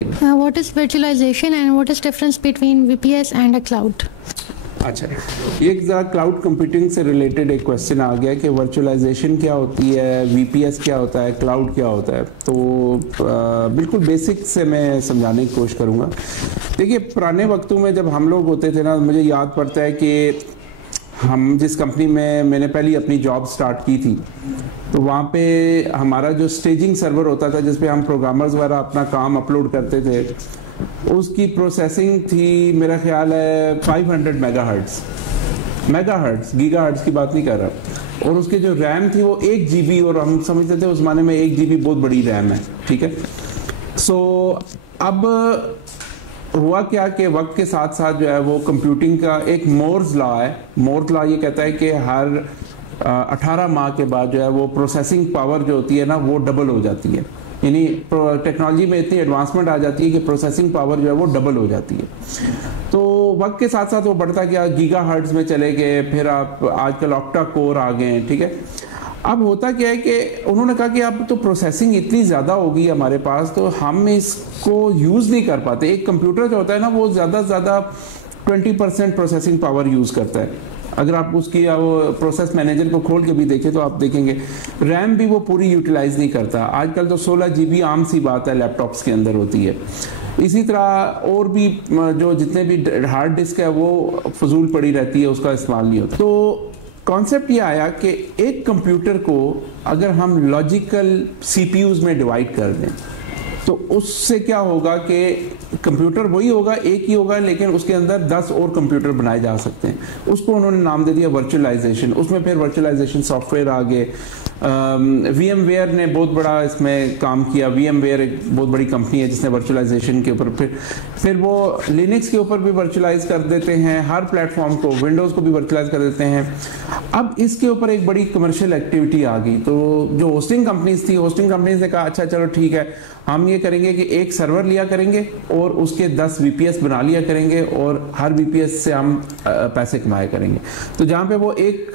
What is virtualization and what is difference between VPS and a cloud? अच्छा, एक ज़रा cloud computing से related एक क्वेश्चन आ गया कि वर्चुअलाइजेशन क्या होती है, वीपीएस क्या होता है, क्लाउड क्या होता है। तो बिल्कुल बेसिक से मैं समझाने की कोशिश करूँगा। देखिए, पुराने वक्तों में जब हम लोग होते थे ना, मुझे याद पड़ता है कि हम जिस कंपनी में मैंने पहली अपनी जॉब स्टार्ट की थी, तो वहाँ पे हमारा जो स्टेजिंग सर्वर होता था जिस पे हम प्रोग्रामर्स वगैरह अपना काम अपलोड करते थे, उसकी प्रोसेसिंग थी मेरा ख्याल है 500 मेगाहर्ट्ज, गीगाहर्ट्ज की बात नहीं कर रहा। और उसके जो रैम थी वो 1 GB, और हम समझते थे उस माने में 1 GB बहुत बड़ी रैम है, ठीक है। सो अब हुआ क्या कि वक्त के साथ साथ जो है वो कंप्यूटिंग का एक मोर्स लॉ है। मोर्स लॉ ये कहता है कि हर 18 माह के बाद जो है वो प्रोसेसिंग पावर जो होती है ना वो डबल हो जाती है। यानी टेक्नोलॉजी में इतनी एडवांसमेंट आ जाती है कि प्रोसेसिंग पावर जो है वो डबल हो जाती है। तो वक्त के साथ साथ वो बढ़ता गया, गीगा हर्ट्ज में चले गए, फिर आप आजकल ऑक्टा कोर आ गए हैं, ठीक है। अब होता क्या है कि उन्होंने कहा कि अब तो प्रोसेसिंग इतनी ज़्यादा हो गई हमारे पास, तो हम इसको यूज़ नहीं कर पाते। एक कंप्यूटर जो होता है ना वो ज़्यादा से ज़्यादा 20% प्रोसेसिंग पावर यूज़ करता है। अगर आप उसकी प्रोसेस मैनेजर को खोल के भी देखें तो आप देखेंगे रैम भी वो पूरी यूटिलाइज नहीं करता। आजकल तो 16 GB आम सी बात है, लैपटॉप्स के अंदर होती है। इसी तरह और भी जो जितने भी हार्ड डिस्क है वो फजूल पड़ी रहती है, उसका इस्तेमाल नहीं होता। तो कॉन्सेप्ट ये आया कि एक कंप्यूटर को अगर हम लॉजिकल CPUs में डिवाइड कर दें तो उससे क्या होगा कि कंप्यूटर वही होगा, एक ही होगा, लेकिन उसके अंदर 10 और कंप्यूटर बनाए जा सकते हैं। उसको उन्होंने नाम दे दिया वर्चुअलाइजेशन। उसमें फिर वर्चुअलाइजेशन सॉफ्टवेयर आ गए। VMware ने बहुत बड़ा इसमें काम किया। VMware एक बहुत बड़ी कंपनी है जिसने वर्चुअलाइजेशन के ऊपर फिर वो लिनक्स के ऊपर भी वर्चुअलाइज कर देते हैं, हर प्लेटफॉर्म को, विंडोज़ को भी वर्चुअलाइज कर देते हैं। अब इसके ऊपर एक बड़ी कमर्शियल एक्टिविटी आ गई। तो जो होस्टिंग कंपनीज थी, होस्टिंग कंपनीज ने कहा अच्छा चलो ठीक है, हम ये करेंगे कि एक सर्वर लिया करेंगे और उसके 10 VPS बना लिया करेंगे और हर VPS से हम पैसे कमाया करेंगे। तो जहाँ पे वो एक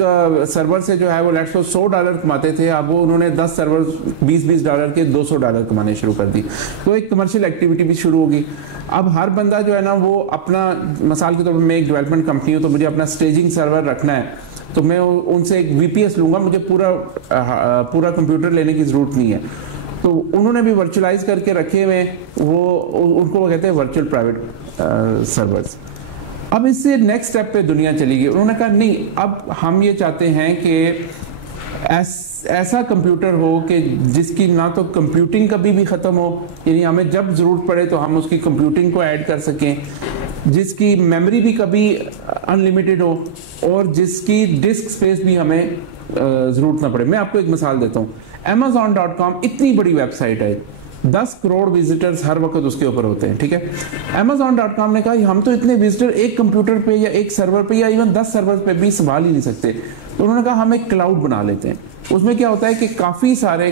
सर्वर से जो है वो लेट्स सो $100 कमाते थे, अब वो उन्होंने 10 सर्वर $20 के $200 कमाने शुरू कर दी। तो एक कमर्शियल एक्टिविटी भी शुरू होगी। अब हर बंदा जो है ना वो अपना, मिसाल के तौर पर मैं एक डेवलपमेंट कंपनी हूँ तो मुझे अपना स्टेजिंग सर्वर रखना है, तो मैं उनसे एक VPS लूंगा, मुझे पूरा कंप्यूटर लेने की जरूरत नहीं है। तो उन्होंने भी वर्चुअलाइज करके रखे हुए, उनको वो कहते हैं वर्चुअल प्राइवेट सर्वर्स। अब इससे नेक्स्ट स्टेप पे दुनिया चली गई। उन्होंने कहा नहीं, अब हम ये चाहते हैं कि ऐसा कंप्यूटर हो कि जिसकी ना तो कंप्यूटिंग कभी भी ख़त्म हो, यानी हमें जब ज़रूरत पड़े तो हम उसकी कंप्यूटिंग को ऐड कर सकें, जिसकी मेमोरी भी कभी अनलिमिटेड हो और जिसकी डिस्क स्पेस भी हमें ज़रूरत ना पड़े। मैं आपको एक मिसाल देता हूँ। Amazon.com इतनी बड़ी वेबसाइट है, 10 करोड़ विजिटर्स हर वक्त उसके ऊपर होते हैं, ठीक है। Amazon.com ने कहा हम तो इतने विजिटर एक कंप्यूटर पे या एक सर्वर पे या इवन 10 सर्वर पे भी संभाल ही नहीं सकते। तो उन्होंने कहा हम एक क्लाउड बना लेते हैं। उसमें क्या होता है कि काफ़ी सारे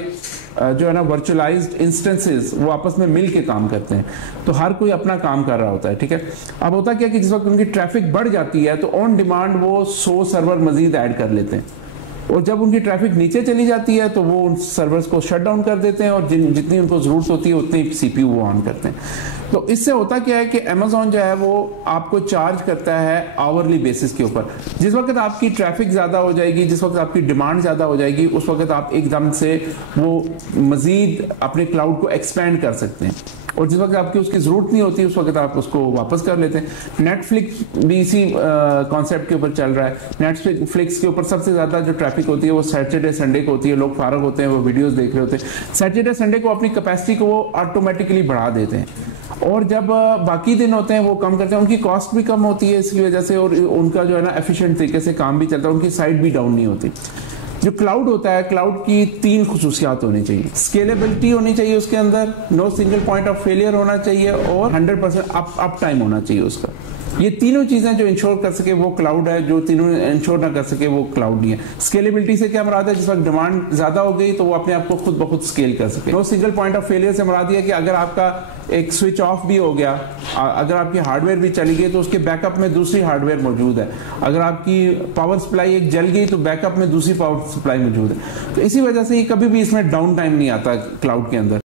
जो है ना वर्चुअलाइज्ड इंस्टेंसेस वो आपस में मिल के काम करते हैं, तो हर कोई अपना काम कर रहा होता है, ठीक है। अब होता क्या कि जिस वक्त उनकी ट्रैफिक बढ़ जाती है तो ऑन डिमांड वो 100 सर्वर मजीद ऐड कर लेते हैं, और जब उनकी ट्रैफिक नीचे चली जाती है तो वो उन सर्वर्स को शट डाउन कर देते हैं और जितनी उनको ज़रूरत होती है उतनी CPU वो ऑन करते हैं। तो इससे होता क्या है कि Amazon जो है वो आपको चार्ज करता है आवरली बेसिस के ऊपर। जिस वक्त आपकी ट्रैफिक ज़्यादा हो जाएगी, जिस वक्त आपकी डिमांड ज़्यादा हो जाएगी, उस वक्त आप एकदम से वो मज़ीद अपने क्लाउड को एक्सपेंड कर सकते हैं, और जिस वक्त आपकी उसकी ज़रूरत नहीं होती उस वक्त आप उसको वापस कर लेते हैं। नेटफ्लिक्स भी इसी कॉन्सेप्ट के ऊपर चल रहा है। नेटफ्लिक्स के ऊपर सबसे ज़्यादा जो ट्रैफिक होती है वो सैटरडे संडे को होती है। लोग फारग होते हैं, वो वीडियोस देख रहे होते हैं। सैटरडे संडे को अपनी कैपेसिटी को वो ऑटोमेटिकली बढ़ा देते हैं, और जब बाकी दिन होते हैं वो कम करते हैं। उनकी कॉस्ट भी कम होती है इसकी वजह से, और उनका जो है ना एफिशिएंट तरीके से काम भी चलता है, उनकी साइट भी डाउन नहीं होती। जो क्लाउड होता है, क्लाउड की 3 खुसूसियात होनी चाहिए। स्केलेबिलिटी होनी चाहिए उसके अंदर, no single point of failure होना चाहिए, और 100% अप टाइम होना चाहिए उसका। ये तीनों चीजें जो इंश्योर कर सके वो क्लाउड है, जो तीनों इंश्योर ना कर सके वो क्लाउड नहीं है। स्केलेबिलिटी से क्या मुराद है, जिस वक्त डिमांड ज्यादा हो गई तो वो अपने आप को खुद ब खुद स्केल कर सके। No single point of failure से मुराद है कि अगर आपका एक स्विच ऑफ भी हो गया, अगर आपकी हार्डवेयर भी चली गई तो उसके बैकअप में दूसरी हार्डवेयर मौजूद है। अगर आपकी पावर सप्लाई एक जल गई तो बैकअप में दूसरी पावर सप्लाई मौजूद है। तो इसी वजह से कभी भी इसमें डाउन टाइम नहीं आता क्लाउड के अंदर।